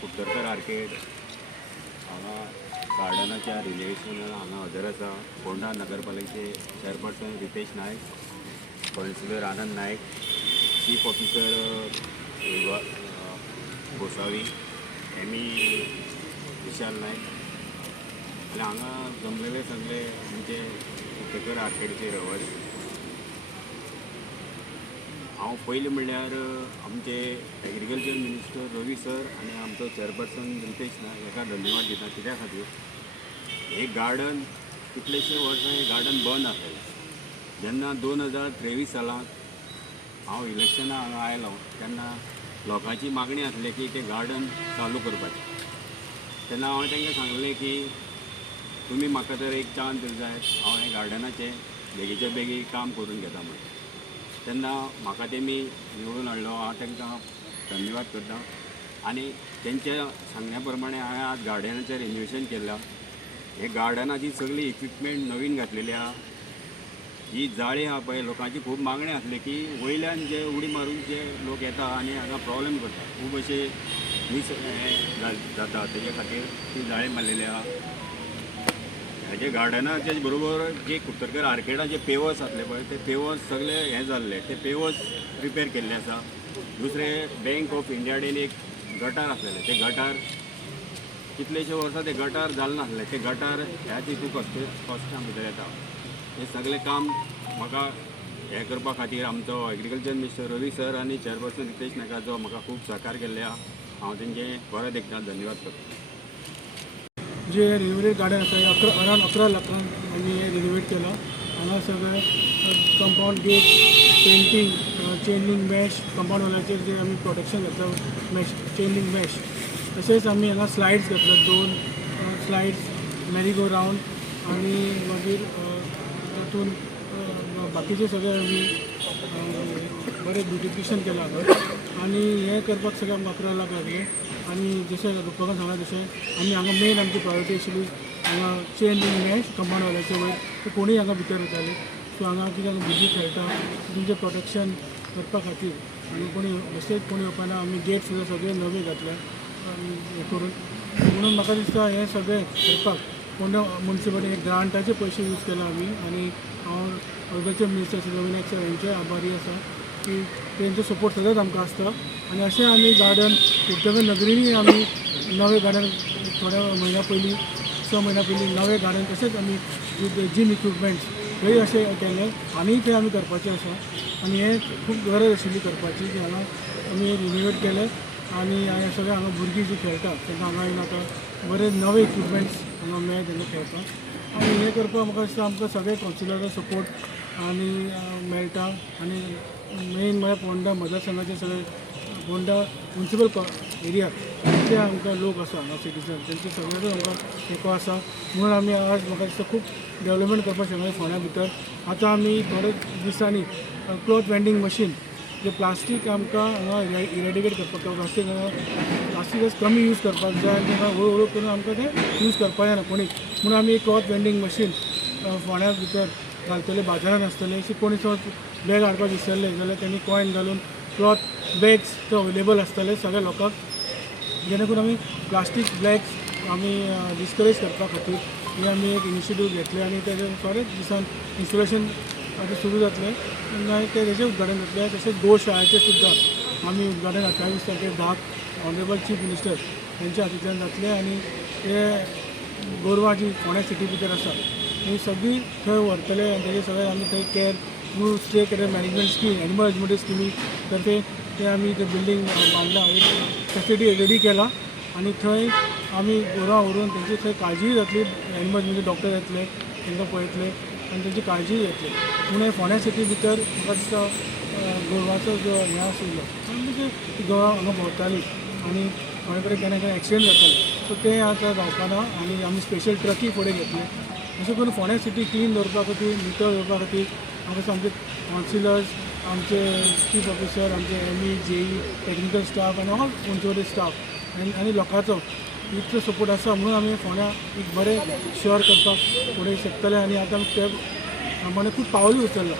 कुट्टरकर arcade हांगा गार्डनाच्या रिनोवेशनाक हांगा हजर आसा. फोंडा नगरपालिकेचे चेअरपर्सन रितेश नायक, काउन्सिलर आनंद नायक, चीफ ऑफिसर गोसावी, विशाल नायक आनी हांगा जमलेले सगळे आमचे कुट्टरकर आर्केडचे रहिवासी. हांव पयलीं म्हणल्यार आमचे एग्रीकल्चर मिनिस्टर रवी सर आनी आमचो चेअरपर्सन रितेश नायक हाका धन्यवाद दिता. कित्या खातीर हे गार्डन कितलेशे वर्सां हे गार्डन बंद आसलें. जेन्ना 2023 सालांत हांव इलेक्शनाक हांगा आयलो तेन्ना लोकांची मागणी आसली की ते गार्डन चालू करपाचें. तेन्ना हांवें तांकां सांगलें की तुमी म्हाका तर एक चान्स दिवंक जाय, हांव हे गार्डनाचें बेगीचे बेगी काम करून घेता म्हणून. तेन्ना म्हाका तेमी निवडून हाडलो. हांव तांकां धन्यवाद करता. आनी तेंच्या सांगण्या प्रमाणे हांवें आज गार्डनाचें रिनोवेशन केलां. हे गार्डनाची सगळी इक्विपमेंट नवीन घातलेली आहा. ही जाळी आहा पळय, लोकांची खूब मागणी आसली की वयल्यान जे उडी मारून जे लोक येता आनी हांगा प्रॉब्लेम करता, खूब अशे मिस जाता. तेजे खातीर ती जाळी मारलेली आहा. हेजे गार्डनाचे बरोबर जे कुट्टरकर आर्केडाचे पेवर्स आसले पळय ते पेवर्स सगळे हे जाल्ले, ते पेवर्स रिपेर केल्ले आसा. दुसरे बँक ऑफ इंडिया कडेन एक गटार आसलेले, ते गटार कितलेशे वर्सां ते गटार जालें नासले. ते गटार ह्या तितू कॉस्टा भितर येता. हे सगळें काम म्हाका हें करपा खातीर आमचो एग्रीकल्चर मिनिस्टर रवी सर आनी चेअरपर्सन रितेश नायकाचो म्हाका खूब सहकार केल्ले आहा. हांव तेंचे परत एकदां धन्यवाद करता. जे रिनोवेट गार्डन आसा हे अरावंड 11 लाखांक आमी हे रिनोवेट केलां. हांगा सगळे compound gate, painting, chain link mesh, compound वॉलाचेर जे आमी प्रोटेक्शन घातला मॅश, चेन लिंक मॅश. तशेंच आमी हांगा स्लायड्स घातल्यात, 2 स्लायड्स, मॅरी गो रावंड आनी मागीर तातूंत बाकीचे सगळे आमी बरें ब्युटिफिकेशन केलां हांगा. आनी हें करपाक सगळें आमकां 11 लाख लागले. आनी जशें रुपकान सांगला तशें आमी हांगा मेन आमची प्रायोरिटी आशिल्ली हांगा चेन लिंक मॅश कंपाऊंड वॉलाचे वयर. ते कोणूय हांगा भितर येताले. सो हांगा कित्याक भुरगीं खेळटा तुमचें प्रोटेक्शन करपा खातीर आनी कोणी बेश्टेच कोणी येवपाना. आमी गेट सुद्दां सगळे नवे घातल्या हें करून. म्हणून म्हाका दिसता हें सगळें करपाक फोंडा मुन्सिपालिटी ग्रांटाचे पयशे यूज केला आमी. आनी हांव agriculture minister Shri Ravi Naik sir हेंचे आभारी आसा की तेंचो सपोर्ट सदांच आमकां आसता. आनी अशें आमी गार्डन कुट्टरकर नगरीनूय आमी नवें गार्डन थोड्या म्हयन्या पयलीं 6 म्हयन्या पयलीं नवें गार्डन तशेंच आमी जीम इक्विपमेंट्स थंय अशें केलें आनी थंय आमी करपाचें आसा. आनी हें खूब गरज आशिल्ली करपाची की हांगा आमी रिनोवेट केलें. आनी सगळें हांगा भुरगीं जीं खेळटा तेंकां हांगा येवन आतां बरे नवे इक्विपमेंट्स हांगा मेळ्ळे तेंकां खेळपाक. आनी हें करपाक म्हाका दिसता आमकां सगळे कावन्सिलराचो सपोर्ट आनी मेळटा. आनी मेन म्हळ्यार फोंडा मतदारसंघाचे सगळे फोंडा मुन्सिपल एरिया जे आमकां लोक आसा हांगा सिटीजन तेंचे सगळ्यांचो आमकां तेंको आसा. म्हणून आमी आज म्हाका दिसता खूब डेवलपमेंट करपाक शकता फोंड्या भितर. आतां आमी थोडे दिसांनी क्लॉथ वेंडींग मशीन जे प्लास्टीक आमकां हांगा इरेडिकेट करपाक प्लास्टीक कमी यूज करपाक जाय आनी ताका हळू करून आमकां तें यूज करपाक जायना कोणी. म्हणून आमी क्लॉथ वेंडींग मशीन फोंड्या भितर घालतले, बाजारान आसतले. अशी कोणी समज बॅग हाडपाक विसरले जाल्यार तेणी कॉयन घालून क्लॉथ बॅग्स ते अवेलेबल आसतले सगळ्या लोकांक. जेणे करून आमी प्लास्टीक बॅग्स आमी डिस्करेज करपा खातीर हे आमी एक इनिशिएटीव घेतले. आनी तेजे थोडेच दिसान इन्स्टॉलेशन आतां सुरू जातलें आनी तेजें उद्घाटन जातलें. तशेंच गोशाळेचें सुद्दां आमी उद्घाटन 28 तारखेर 10 ऑनरेबल चीफ मिनिस्टर तेंच्या हातींतल्यान जातलें. आनी ते गोरवां जी फोंड्या सिटी भितर आसा ही सगळीं थंय व्हरतले आनी तेजे सगळें आमी थंय care through state management scheme, animal husbandry स्किमी तर्फे ते आमी ते बिल्डींग बांदला, एक फॅसिलिटी रेडी केला. आनी थंय आमी गोरवां व्हरून तेंची थंय काळजी जातली. एनिमल म्हणजे डॉक्टर येतले तांकां पळयतले आनी तेंची काळजी घेतली. म्हणून फॉण्या सिटी भितर म्हाका दिसता गोरवांचो जो हें आशिल्लो म्हणजे ती गोरवां हांगा भोंवतालीं आनी कोणे कडेन केन्ना एक्सिडेंट जाताले. सो तें आतां जावपाना आनी आमी स्पेशल ट्रकी फुडें घेतले. अशें करून फोंड्या सिटी क्लीन दवरपा खातीर, नितळ दवरपा खातीर आमकां आमचे कावन्सिलर्स, आमचे चीफ ऑफिसर, आमचे जेई, टेक्निकल स्टाफ आनी ऑल मुन्सिपालिटी स्टाफ आनी लोकांचो इतलो सपोर्ट आसा. म्हणून आमी फोंड्या एक बरें शहर करपाक फुडें शकतले. आनी आतां ते प्रमाणे खूब पावलूय उचलला.